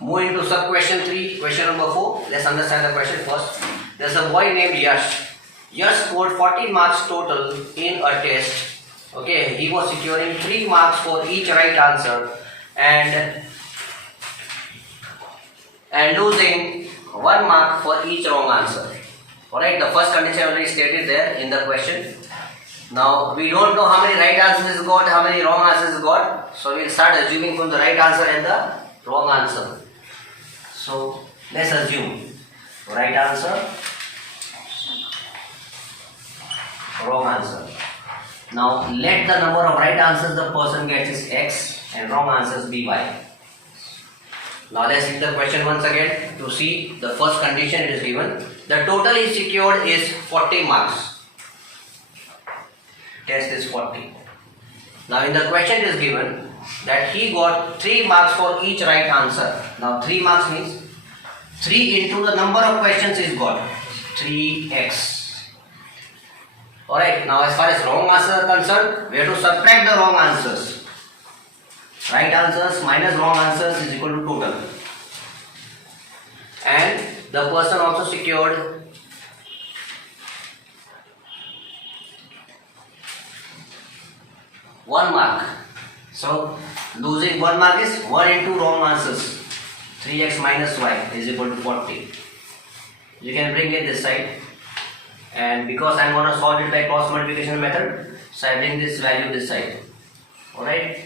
Moving to sub question 3, question number 4. Let's understand the question first. There's a boy named Yash. Yash scored 40 marks total in a test. Okay, he was securing 3 marks for each right answer and losing 1 mark for each wrong answer. Alright, the first condition already stated there in the question. Now we don't know how many right answers is got, how many wrong answers is got. So we'll start assuming from the right answer and the wrong answer. So let's assume right answer, wrong answer. Now let the number of right answers the person gets is x and wrong answers be y. Now let's read the question once again to see the first condition it is given. The total is secured is 40 marks. Test is 40. Now in the question it is given that he got 3 marks for each right answer. Now 3 marks means 3 into the number of questions is got 3x. Alright, now as far as wrong answers are concerned, we have to subtract the wrong answers. Right answers minus wrong answers is equal to total. And the person also secured 1 mark. So losing 1 mark is 1 into wrong answers. 3x minus y is equal to 40. You can bring it this side. And because I am going to solve it by cross multiplication method, so I bring this value this side. Alright.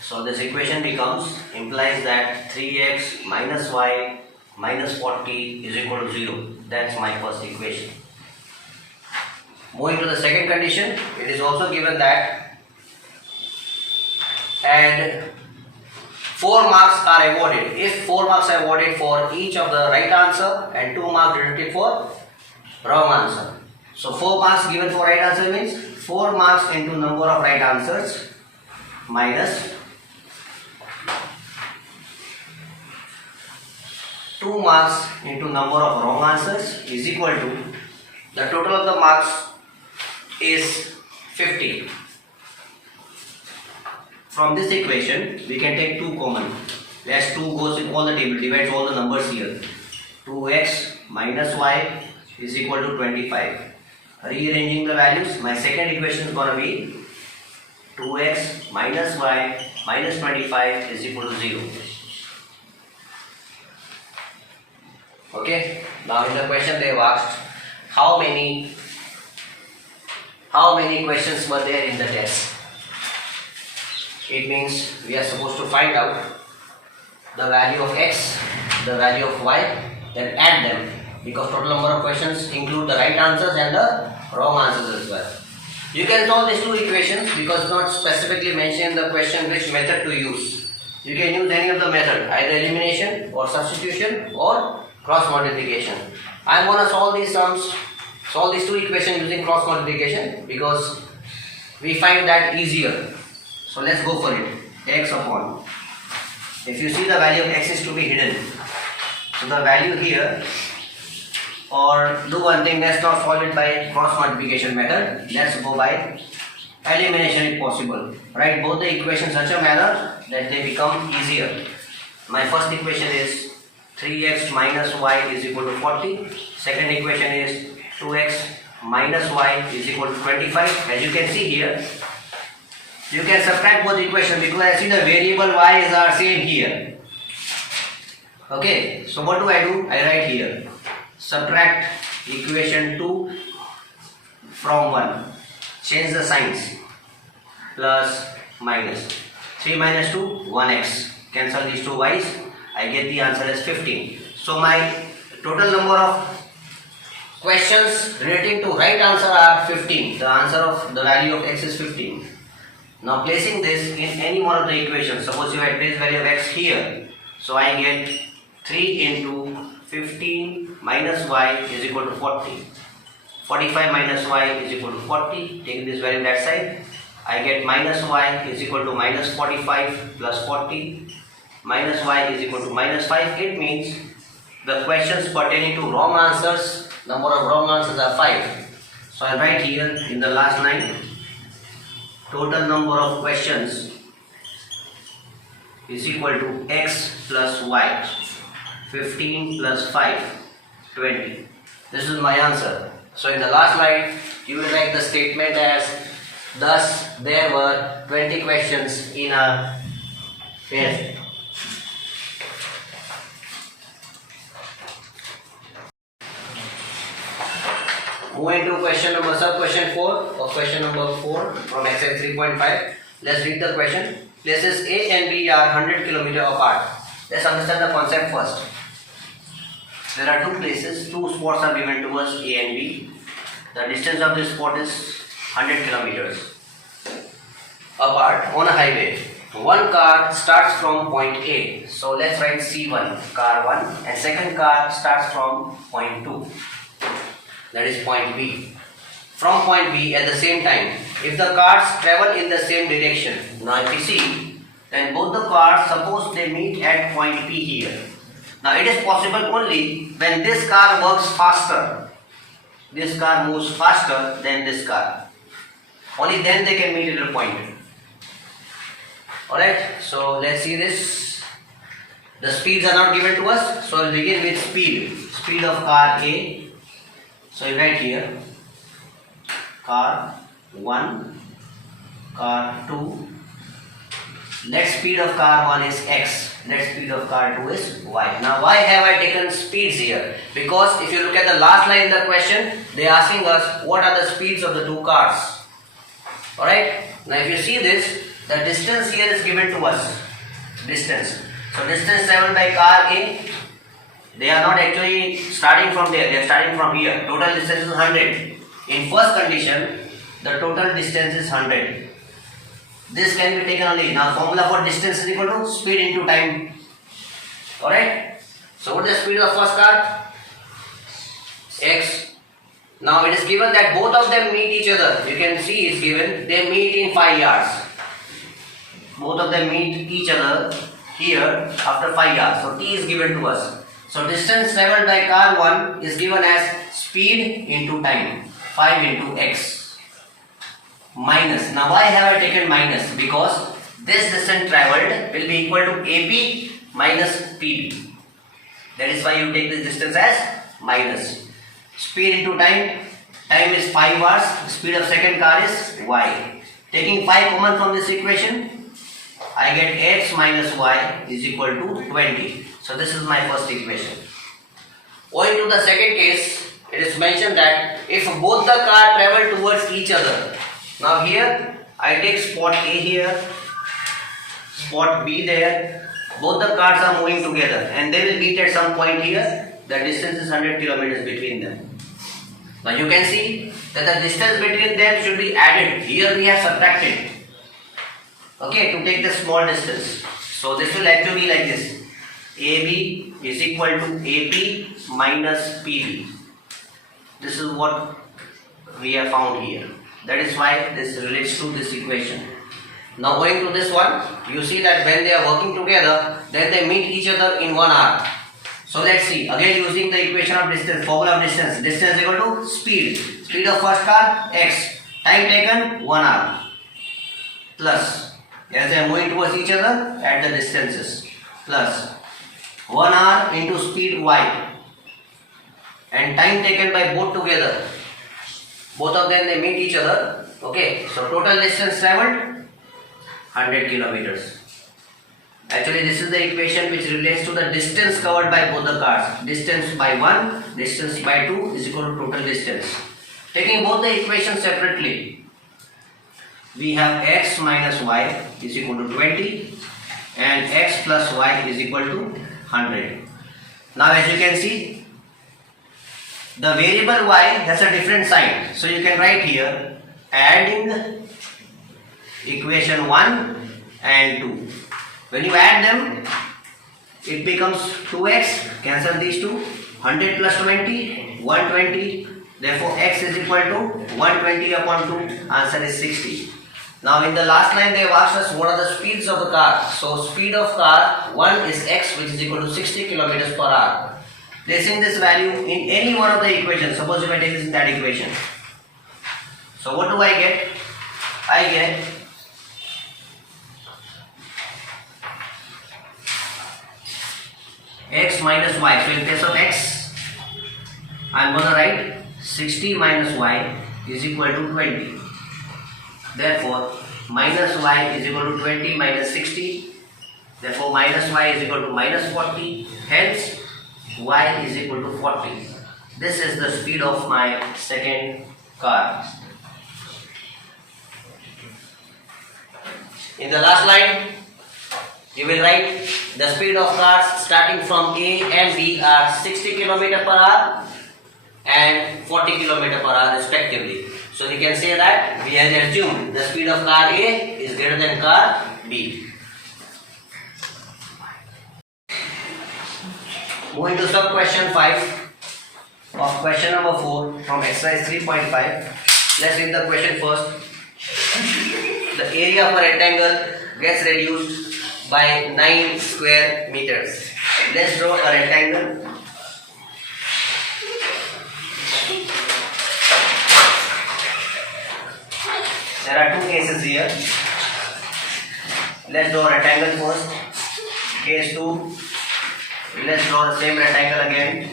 So this equation implies that 3x minus y minus 40 is equal to 0. That's my first equation. Moving to the second condition, it is also given that and 4 marks are awarded. If 4 marks are awarded for each of the right answer and 2 marks deducted for wrong answer. So 4 marks given for right answer means 4 marks into number of right answers minus 2 marks into number of wrong answers is equal to the total of the marks is 50. From this equation we can take 2 common. As 2 goes in all the table, divides all the numbers here. 2x minus y is equal to 25. Rearranging the values, my second equation is going to be 2x minus y minus 25 is equal to 0. Okay, now in the question they have asked how many questions were there in the test. It means we are supposed to find out the value of x, the value of y, then add them. Because total number of questions include the right answers and the wrong answers as well. You can solve these 2 equations because it's not specifically mentioned in the question which method to use. You can use any of the method, either elimination or substitution or cross multiplication. I am going to solve these 2 equations using cross multiplication because we find that easier. So let's go for it. X upon. If you see the value of x is to be hidden. So the value here, or do one thing, let's not solve it by cross multiplication method. Let's go by elimination if possible. Write both the equations in such a manner that they become easier. My first equation is 3x minus y is equal to 40. Second equation is 2x minus y is equal to 25. As you can see here, you can subtract both equations because I see the variable y's are same here. Okay, so what do? I write here. Subtract equation 2 from 1. Change the signs. Plus minus. 3 minus 2, 1x. Cancel these 2 y's. I get the answer as 15. So my total number of questions relating to right answer are 15. The answer of the value of x is 15. Now placing this in any one of the equations. Suppose you had place value of x here. So I get 3 into 15 minus y is equal to 40. 45 minus y is equal to 40. Taking this value that side, I get minus y is equal to minus 45 plus 40. Minus y is equal to minus 5. It means the questions pertaining to wrong answers, number of wrong answers are 5. So I write here in the last line, total number of questions is equal to x plus y. 15 plus 5, 20. This is my answer. So in the last slide, you will write the statement as, thus there were 20 questions in a test. Moving to question number, sub question 4 or question number 4 from exercise 3.5. Let's read the question. Places A and B are 100 km apart. Let's understand the concept first. There are two places, two spots are given to us, A and B. The distance of this spot is 100 kilometers apart on a highway. One car starts from point A. So let's write C1, car 1, and second car starts from point 2. That is point B. From point B at the same time, if the cars travel in the same direction, now if you see, then both the cars, suppose they meet at point P here. Now it is possible only when this car works faster. This car moves faster than this car. Only then they can meet at a point. Alright, so let's see this. The speeds are not given to us, so we'll begin with speed. Speed of car A. So you write here, car 1, car 2. Net speed of car 1 is x. Net speed of car 2 is y. Now why have I taken speeds here? Because if you look at the last line in the question, they are asking us what are the speeds of the two cars. Alright. Now if you see this, the distance here is given to us. Distance. So distance traveled by car A. They are not actually starting from there, they are starting from here. Total distance is 100. In first condition, the total distance is 100. This can be taken only. Now formula for distance is equal to speed into time. Alright? So what is the speed of first car? X. Now it is given that both of them meet each other. You can see it's given, they meet in 5 yards. Both of them meet each other here after 5 yards. So T is given to us. So distance traveled by car 1 is given as speed into time, 5 into x, minus. Now why have I taken minus? Because this distance traveled will be equal to AP minus PB. That is why you take this distance as minus. Speed into time, time is 5 hours, speed of second car is y. Taking 5 common from this equation, I get x minus y is equal to 20. So this is my first equation. Going to the second case, it is mentioned that if both the cars travel towards each other. Now here I take spot A here, spot B there. Both the cars are moving together and they will meet at some point here. The distance is 100 kilometers between them. Now you can see that the distance between them should be added. Here we have subtracted. Okay, to take the small distance. So this will actually be like this. AB is equal to AP minus PB. This is what we have found here. That is why this relates to this equation. Now going to this one, you see that when they are working together, then they meet each other in 1 hour. So let's see, again using the equation of distance, formula of distance. Distance equal to speed. Speed of first car, x. Time taken, 1 hour. Plus, as they are moving towards each other, add the distances. Plus 1 hour into speed y and time taken by both together. Both of them they meet each other. Okay, so total distance traveled 100 kilometers. Actually this is the equation which relates to the distance covered by both the cars. Distance by 1, distance by 2 is equal to total distance. Taking both the equations separately, we have x minus y is equal to 20 and x plus y is equal to 100. Now as you can see, the variable y has a different sign. So you can write here adding equation 1 and 2. When you add them, it becomes 2x, cancel these two, 100 plus 20, 120. Therefore x is equal to 120 upon 2, answer is 60. Now in the last line they have asked us what are the speeds of the car. So speed of car 1 is x, which is equal to 60 kilometers per hour. Placing this value in any one of the equations. Suppose if I take this in that equation. So what do I get? I get x minus y. So in case of x, I am going to write 60 minus y is equal to 20. Therefore, minus y is equal to 20 minus 60. Therefore, minus y is equal to minus 40. Hence, y is equal to 40. This is the speed of my second car. In the last line, you will write the speed of cars starting from A and B are 60 km per hour and 40 km per hour respectively. So we can say that we have assumed the speed of car A is greater than car B. Moving to sub question 5 of question number 4 from exercise 3.5. Let's read the question first. The area of a rectangle gets reduced by 9 square meters. Let's draw a rectangle. There are two cases here. Let's draw a rectangle first. Case 2. Let's draw the same rectangle again.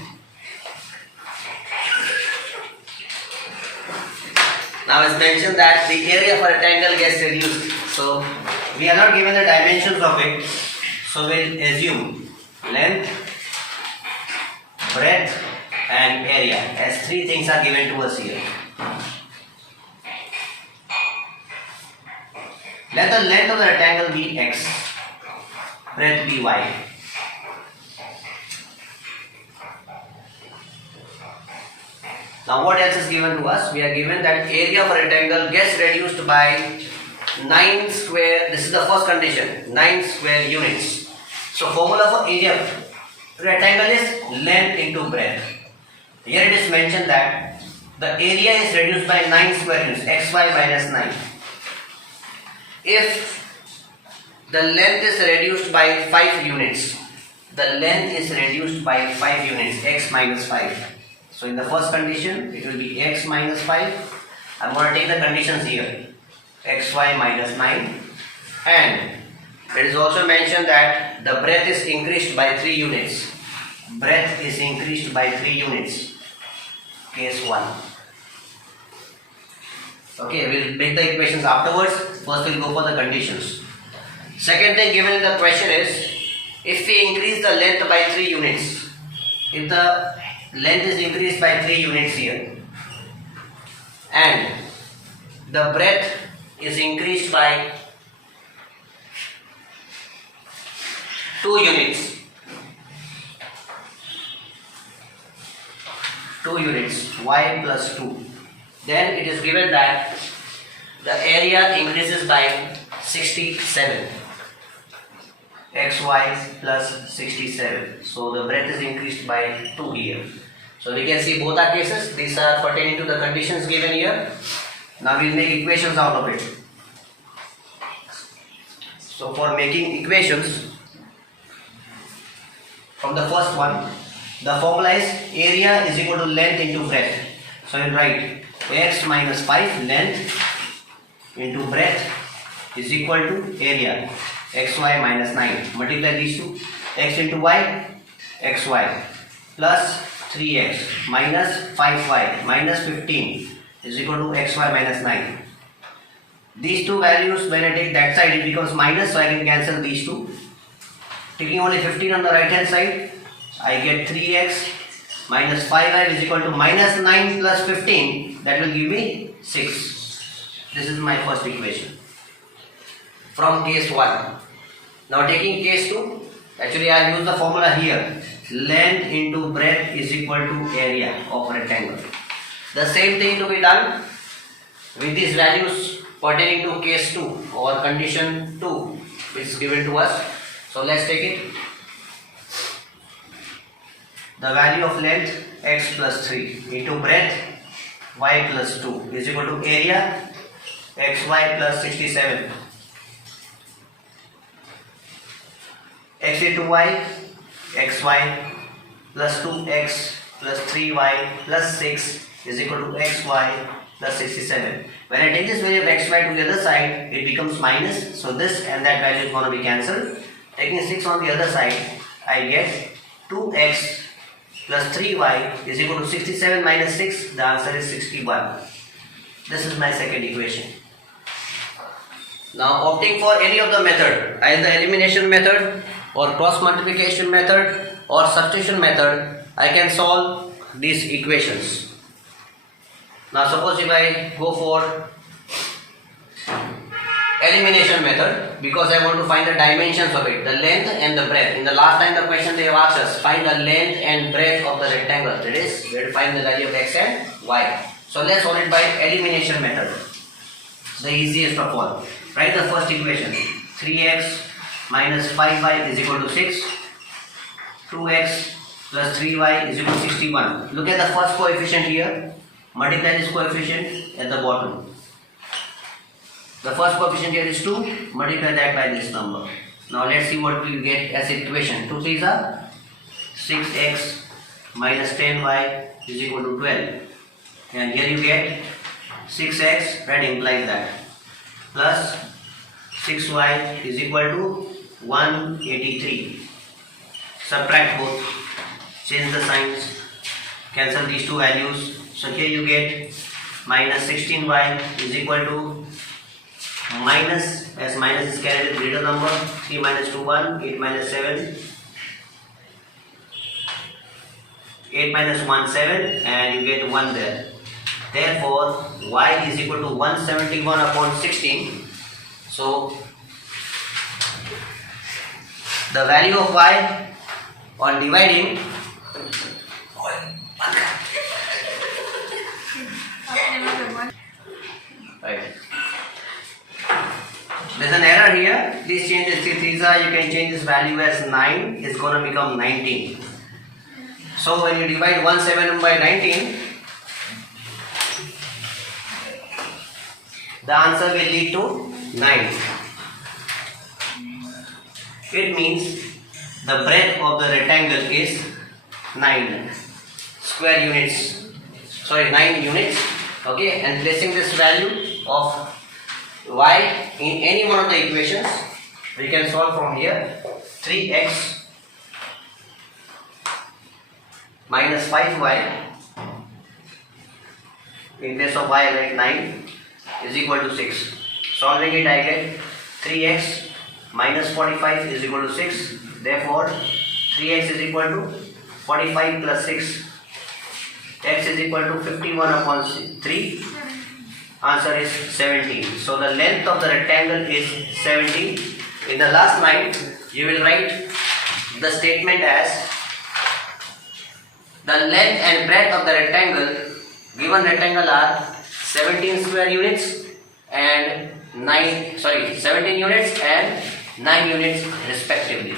Now it's mentioned that the area of a rectangle gets reduced. So we are not given the dimensions of it. So we'll assume length, breadth and area as three things are given to us here. Let the length of the rectangle be x, breadth be y. Now what else is given to us? We are given that area of a rectangle gets reduced by 9 square, this is the first condition, 9 square units. So formula for area of rectangle is length into breadth. Here it is mentioned that the area is reduced by 9 square units, xy minus 9. If the length is reduced by 5 units, the length is reduced by 5 units, x minus 5. So in the first condition, it will be x minus 5. I am going to take the conditions here, xy minus 9. And it is also mentioned that the breadth is increased by 3 units. Breadth is increased by 3 units. Case 1. Okay, we will make the equations afterwards. First we will go for the conditions. Second thing given in the question is, if we increase the length by 3 units, if the length is increased by 3 units here and the breadth is increased by 2 units, 2 units, y plus 2, then it is given that the area increases by 67, xy plus 67. So the breadth is increased by 2 here. So we can see both are cases. These are pertaining to the conditions given here. Now we will make equations out of it. So for making equations, from the first one, the formula is area is equal to length into breadth. So you will write x minus 5 length into breadth is equal to area xy minus 9. Multiply these two, x into y, xy plus 3x minus 5y minus 15 is equal to xy minus 9. These two values, when I take that side, it becomes minus, so I can cancel these two. Taking only 15 on the right hand side, I get 3x minus 5y is equal to minus 9 plus 15, that will give me 6. This is my first equation from case 1. Now taking case 2, actually I have used the formula here, length into breadth is equal to area of rectangle. The same thing to be done with these values pertaining to case 2 or condition 2 which is given to us. So let's take it. The value of length x plus 3 into breadth y plus 2 is equal to area xy plus 67. X into y, xy plus 2x plus 3y plus 6 is equal to xy plus 67. When I take this value of xy to the other side, it becomes minus. So this and that value is going to be cancelled. Taking 6 on the other side, I get 2x plus 3y is equal to 67 minus 6. The answer is 61. This is my second equation. Now opting for any of the method, either elimination method or cross multiplication method or substitution method, I can solve these equations. Now suppose if I go for elimination method, because I want to find the dimensions of it, the length and the breadth. In the last time the question they have asked us, find the length and breadth of the rectangle. That is, we have to find the value of x and y. So let's solve it by elimination method. The easiest of all. Write the first equation. 3x minus 5y is equal to 6. 2x plus 3y is equal to 61. Look at the first coefficient here. Multiply this coefficient at the bottom. The first coefficient here is 2. Multiply that by this number. Now let's see what we get as equation. 2 3s are 6x minus 10y is equal to 12. And here you get 6x, that implies that, plus 6y is equal to 183. Subtract both, change the signs, cancel these two values. So here you get minus 16y is equal to minus, as minus is carried with greater number, 3 minus 2 1, 8 minus 7, 8 minus 1 7, and you get 1 there. Therefore y is equal to 171 upon 16. So the value of y on dividing, right, there's an error here. Please change this. You can change this value as 9. It's going to become 19. So when you divide 171 by 19, the answer will lead to 9. It means the breadth of the rectangle is 9 square units. Sorry, 9 units. Okay, and placing this value of y in any one of the equations, we can solve from here. 3x minus 5y, in place of y I write 9, is equal to 6. Solving it, I get 3x minus 45 is equal to 6. Therefore 3x is equal to 45 plus 6. X is equal to 51 upon 3. Answer is 17. So the length of the rectangle is 17. In the last line, you will write the statement as the length and breadth of the rectangle, given rectangle are 17 square units and 17 units and 9 units respectively.